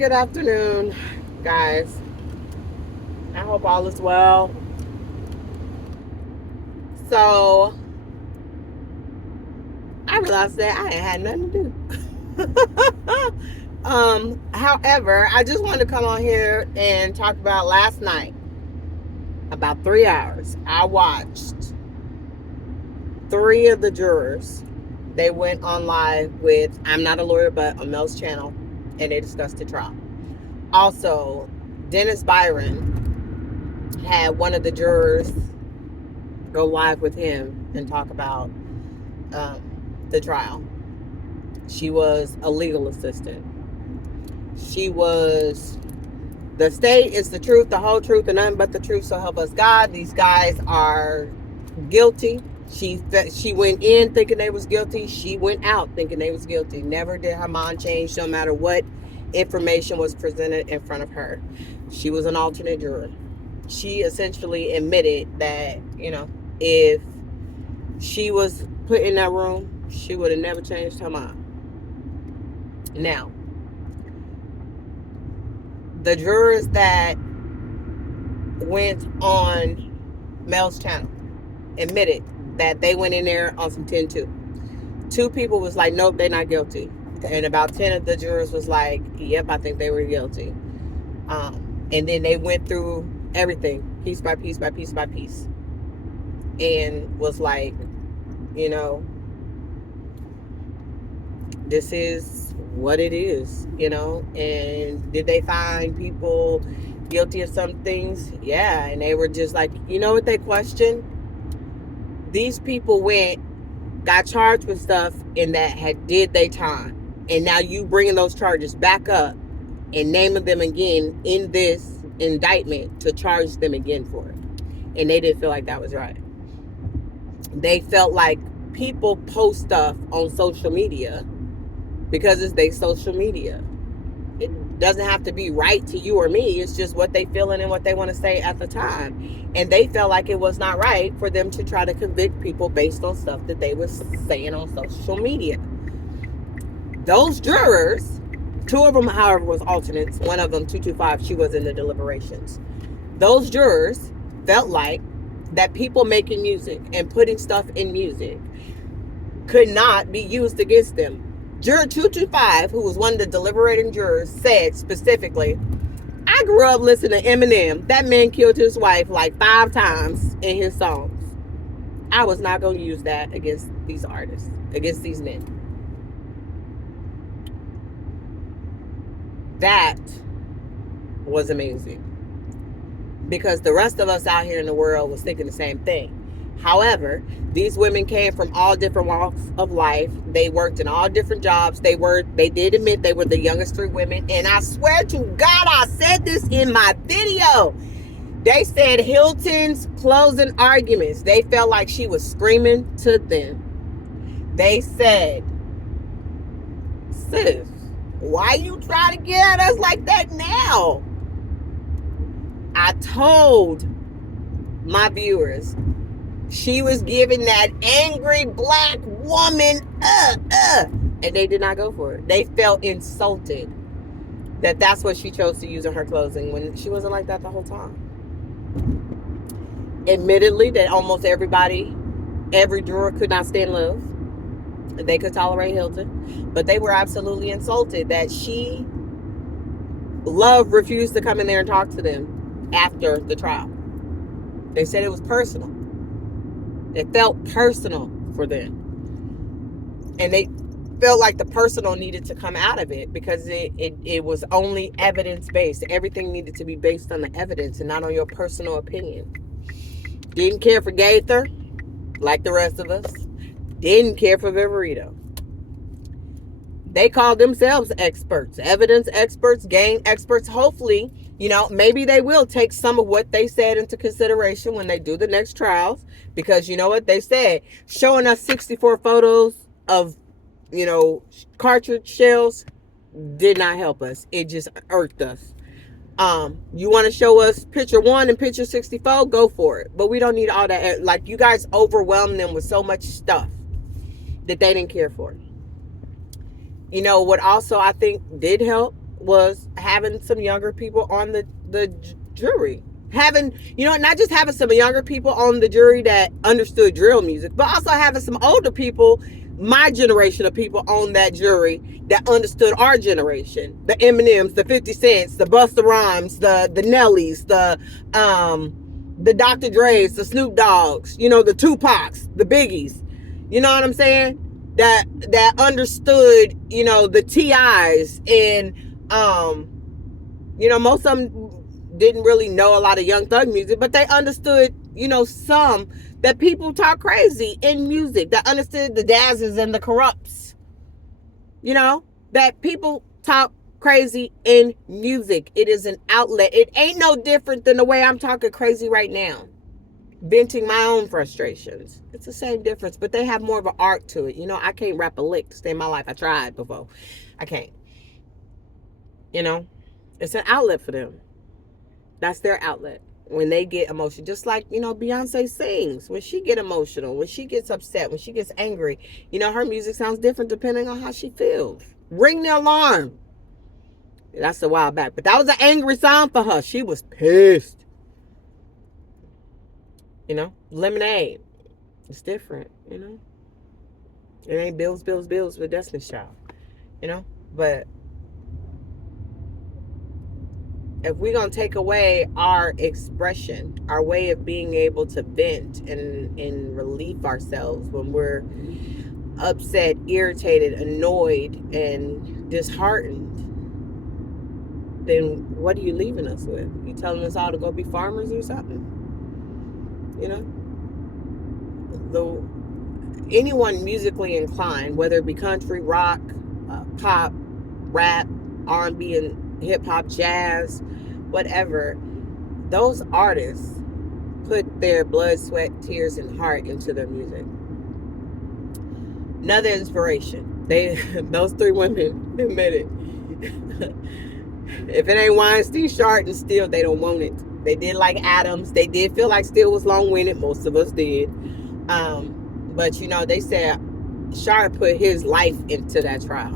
Good afternoon, guys. I hope all is well. So, I realized that I ain't had nothing to do. However, I just wanted to come on here and talk about last night. About 3 hours. I watched three of the jurors. They went on live with I'm Not a Lawyer, but on Mel's channel, and they discussed the trial. Also, Dennis Byron had one of the jurors go live with him and talk about the trial. She was a legal assistant. She was the state is the truth, the whole truth, and nothing but the truth. So help us God. These guys are guilty. She went in thinking they was guilty. She went out thinking they was guilty. Never did her mind change, no matter what information was presented in front of her. She was an alternate juror. She essentially admitted that, if she was put in that room, she would have never changed her mind. Now, the jurors that went on Mel's channel admitted that they went in there on some 10-2. Two people was like, nope, they're not guilty. And about 10 of the jurors was like, yep, I think they were guilty. And then they went through everything, piece by piece by piece by piece. And was like, this is what it is, and did they find people guilty of some things? Yeah. And they were just like, what they questioned? These people got charged with stuff and that did their time, and now you bringing those charges back up and naming them again in this indictment to charge them again for it. And they didn't feel like that was right. They felt like people post stuff on social media because it's their social media. It doesn't have to be right to you or me. It's just what they feeling and what they want to say at the time. And they felt like it was not right for them to try to convict people based on stuff that they were saying on social media. Those jurors, two of them, however, was alternates. One of them, 225, she was in the deliberations. Those jurors felt like that people making music and putting stuff in music could not be used against them. Juror 225, who was one of the deliberating jurors, said specifically, I grew up listening to Eminem. That man killed his wife like 5 times in his songs. I was not going to use that against these artists, against these men. That was amazing. Because the rest of us out here in the world was thinking the same thing. However, these women came from all different walks of life. They worked in all different jobs. They did admit they were the youngest 3 women. And I swear to God, I said this in my video. They said Hilton's closing arguments, they felt like she was screaming to them. They said, sis, why you try to get at us like that now? I told my viewers, she was giving that angry black woman, and they did not go for it. They felt insulted that that's what she chose to use in her closing when she wasn't like that the whole time. Admittedly, that almost every juror could not stand Liv. They could tolerate Hilton, but they were absolutely insulted that Love refused to come in there and talk to them after the trial. They said it was personal. It felt personal for them. And they felt like the personal needed to come out of it because it was only evidence-based. Everything needed to be based on the evidence and not on your personal opinion. Didn't care for Gaither, like the rest of us. Didn't care for Viverito. They called themselves experts, evidence experts, gang experts. Hopefully, maybe they will take some of what they said into consideration when they do the next trials. Because you know what they said? Showing us 64 photos of, cartridge shells did not help us. It just irked us. You want to show us picture 1 and picture 64? Go for it. But we don't need all that. Like, you guys overwhelmed them with so much stuff that they didn't care for. What also I think did help was having some younger people on the jury. Having, not just having some younger people on the jury that understood drill music, but also having some older people, my generation of people on that jury that understood our generation. The Eminems, the 50 Cents, the Busta Rhymes, the Nellies, the Dr. Dre's, the Snoop Dogs, the Tupacs, the Biggies. You know what I'm saying? That understood, the TIs, and most of them didn't really know a lot of Young Thug music, but they understood, some that people talk crazy in music, that understood the Dazzes and the Corrupts, that people talk crazy in music. It is an outlet. It ain't no different than the way I'm talking crazy right now, venting my own frustrations. It's the same difference, but they have more of an art to it. I can't rap a lick to stay in my life. I tried before. I can't. It's an outlet for them. That's their outlet. When they get emotional, just like, Beyonce sings. When she get emotional, when she gets upset, when she gets angry, her music sounds different depending on how she feels. Ring the alarm. That's a while back, but that was an angry song for her. She was pissed. Lemonade. It's different, It ain't bills, bills, bills with Destiny's Child, But if we're going to take away our expression, our way of being able to vent and relieve ourselves when we're upset, irritated, annoyed, and disheartened, then what are you leaving us with? You telling us all to go be farmers or something? Anyone musically inclined, whether it be country, rock, pop, rap, R&B, and hip-hop, jazz, whatever, those artists put their blood, sweat, tears, and heart into their music. Another inspiration. Those three women admit it. If it ain't Weinstein, Shard, and Steele, they don't want it. They did like Adams. They did feel like Steele was long-winded. Most of us did. But, they said Shard put his life into that trial.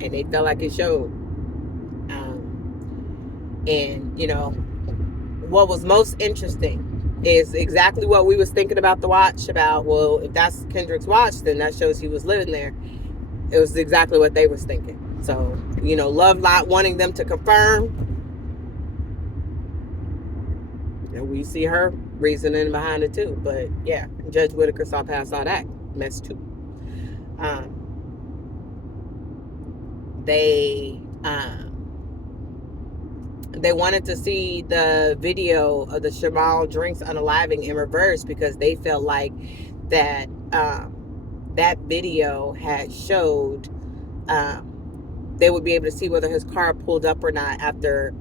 And they felt like it showed. What was most interesting is exactly what we was thinking about the watch, about, well, if that's Kendrick's watch, then that shows he was living there. It was exactly what they was thinking. So, Love not wanting them to confirm. And we see her reasoning behind it too. But yeah, Judge Whitaker saw past all that mess too. They wanted to see the video of the Jamal Drinks unaliving in reverse, because they felt like that that video had showed they would be able to see whether his car pulled up or not after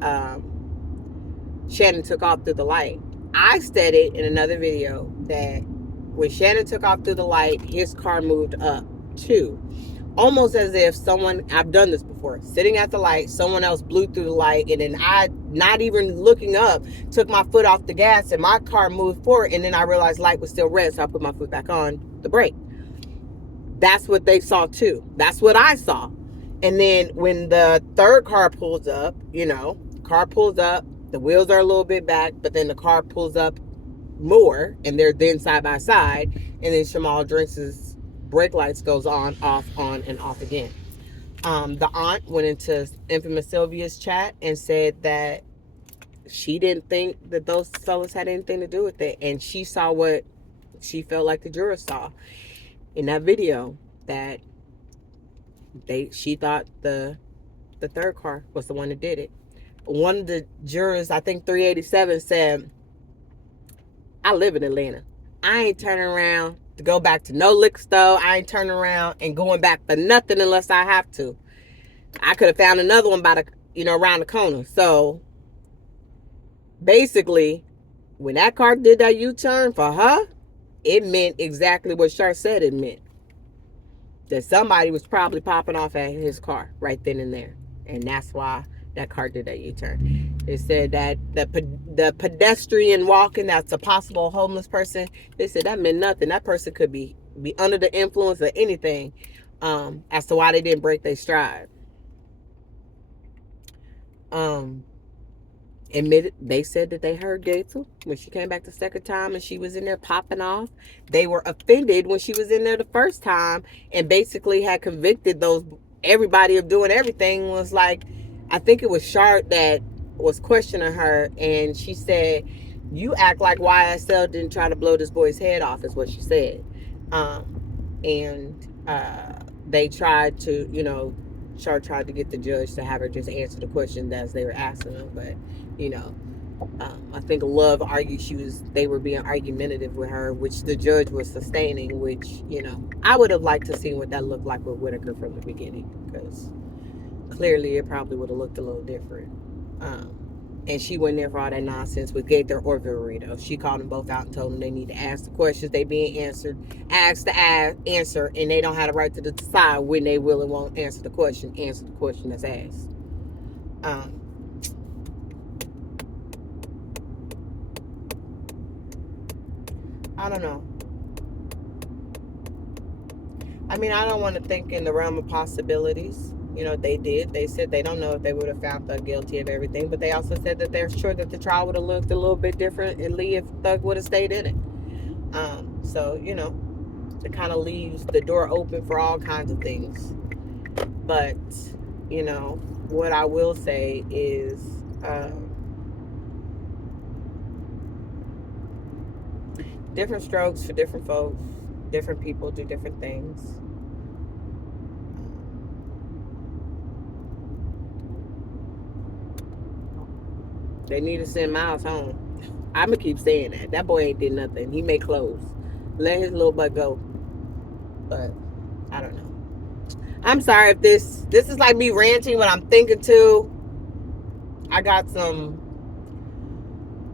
Shannon took off through the light. I stated in another video that when Shannon took off through the light, his car moved up too. Almost as if someone, I've done this before, sitting at the light, someone else blew through the light, and then I, not even looking up, took my foot off the gas and my car moved forward, and then I realized light was still red, so I put my foot back on the brake. That's what they saw too. That's what I saw. And then when the third car pulls up, car pulls up, the wheels are a little bit back, but then the car pulls up more, and they're then side by side, and then Jamal Drinks' brake lights goes on, and off again. The aunt went into infamous Sylvia's chat and said that she didn't think that those fellas had anything to do with it, and she saw what she felt like the jurors saw in that video, that she thought the third car was the one that did it. One of the jurors, I think 387, said, I live in Atlanta. I ain't turning around to go back to no liquor store. I ain't turning around and going back for nothing unless I have to. I could have found another one by the, around the corner. So basically, when that car did that U-turn for her, it meant exactly what Shar said it meant. That somebody was probably popping off at his car right then and there. And that's why that car did that U-turn. They said that the pedestrian walking, that's a possible homeless person, they said that meant nothing. That person could be under the influence of anything, as to why they didn't break their stride. Um, admitted they said that they heard Gaither when she came back the second time and she was in there popping off. They were offended when she was in there the first time and basically had convicted those everybody of doing everything. Was like, I think it was Shart that was questioning her, and she said, "You act like YSL didn't try to blow this boy's head off," is what she said. And they tried to, Shart tried to get the judge to have her just answer the question as they were asking them, but you know, I think Love argued they were being argumentative with her, which the judge was sustaining. Which I would have liked to see what that looked like with Whitaker from the beginning, because clearly it probably would have looked a little different. Um, and she went there for all that nonsense with Gaither or Verito. She called them both out and told them they need to ask the questions they being asked to answer, and they don't have the right to decide when they will and won't answer the question. Answer the question that's asked. Um, I don't know. I mean, I don't want to think in the realm of possibilities. They did. They said they don't know if they would have found Thug guilty of everything, but they also said that they're sure that the trial would have looked a little bit differently if Thug would have stayed in it. So, it kind of leaves the door open for all kinds of things. But, what I will say is, different strokes for different folks. Different people do different things. They need to send Miles home. I'm gonna keep saying that. That boy ain't did nothing. He made clothes. Let his little butt go. But I don't know. I'm sorry if this is like me ranting what I'm thinking too. I got some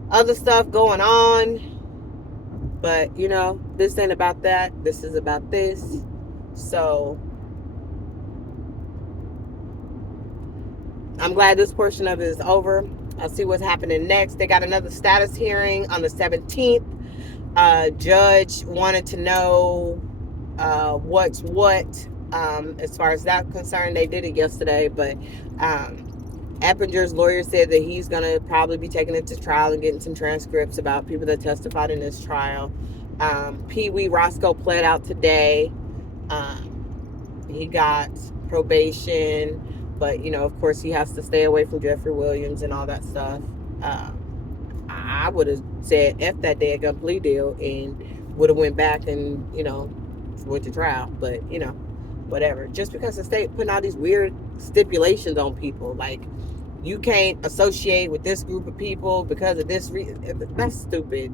other stuff going on, but this ain't about that. This is about this. So I'm glad this portion of it is over. I'll see what's happening next. They got another status hearing on the 17th. Judge wanted to know what's what. As far as that's concerned, they did it yesterday, but Eppinger's lawyer said that he's going to probably be taking it to trial and getting some transcripts about people that testified in this trial. Pee Wee Roscoe pled out today. He got probation, but of course he has to stay away from Jeffrey Williams and all that stuff. I would have said F that daggone plea deal and would have went back and went to trial. But whatever. Just because the state putting all these weird stipulations on people, like you can't associate with this group of people because of this reason, that's stupid.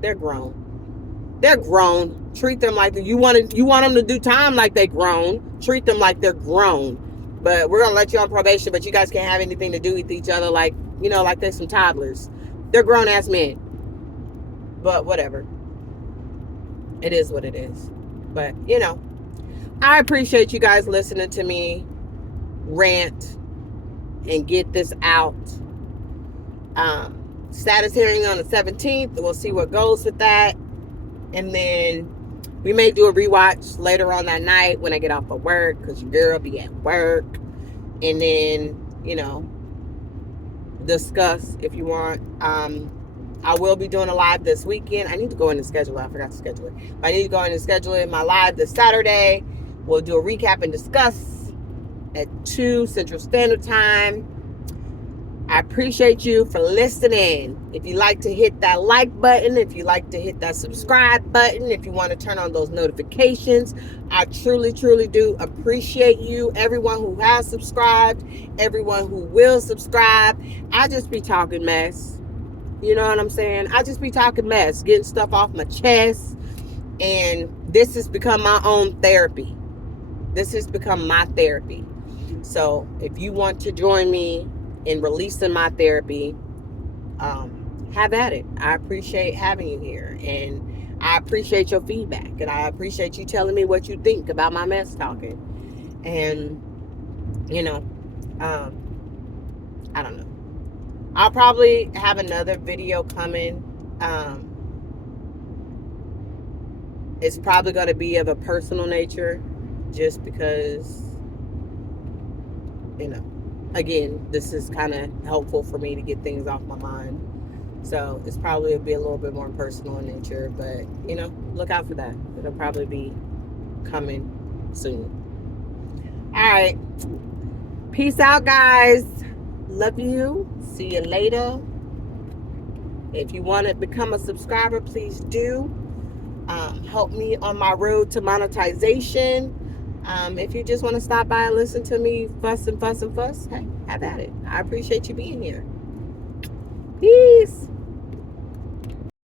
They're grown. They're grown. Treat them like you want them to do time like they grown. Treat them like they're grown. But we're gonna let you on probation, but you guys can't have anything to do with each other like like they're some toddlers. They're grown ass men. But whatever. It is what it is. But I appreciate you guys listening to me rant and get this out. Status hearing on the 17th. We'll see what goes with that. And then we may do a rewatch later on that night when I get off of work, because your girl be at work. And then, discuss if you want. I will be doing a live this weekend. I need to go in and schedule it. I forgot to schedule it. But I need to go in and schedule it. My live this Saturday. We'll do a recap and discuss at 2 Central Standard Time. I appreciate you for listening. If you like to hit that like button, if you like to hit that subscribe button, if you want to turn on those notifications, I truly, truly do appreciate you. Everyone who has subscribed, everyone who will subscribe. I just be talking mess. You know what I'm saying? I just be talking mess, getting stuff off my chest. And this has become my own therapy. This has become my therapy. So if you want to join me in releasing my therapy, have at it. I appreciate having you here, and I appreciate your feedback, and I appreciate you telling me what you think about my mess talking. And I don't know. I'll probably have another video coming. It's probably going to be of a personal nature, just because again, this is kind of helpful for me to get things off my mind. So it's probably be a little bit more personal in nature, but look out for that. It'll probably be coming soon. All right. Peace out, guys. Love you. See you later. If you want to become a subscriber, please do. Help me on my road to monetization. If you just want to stop by and listen to me fuss and fuss and fuss, hey, have at it. I appreciate you being here. Peace.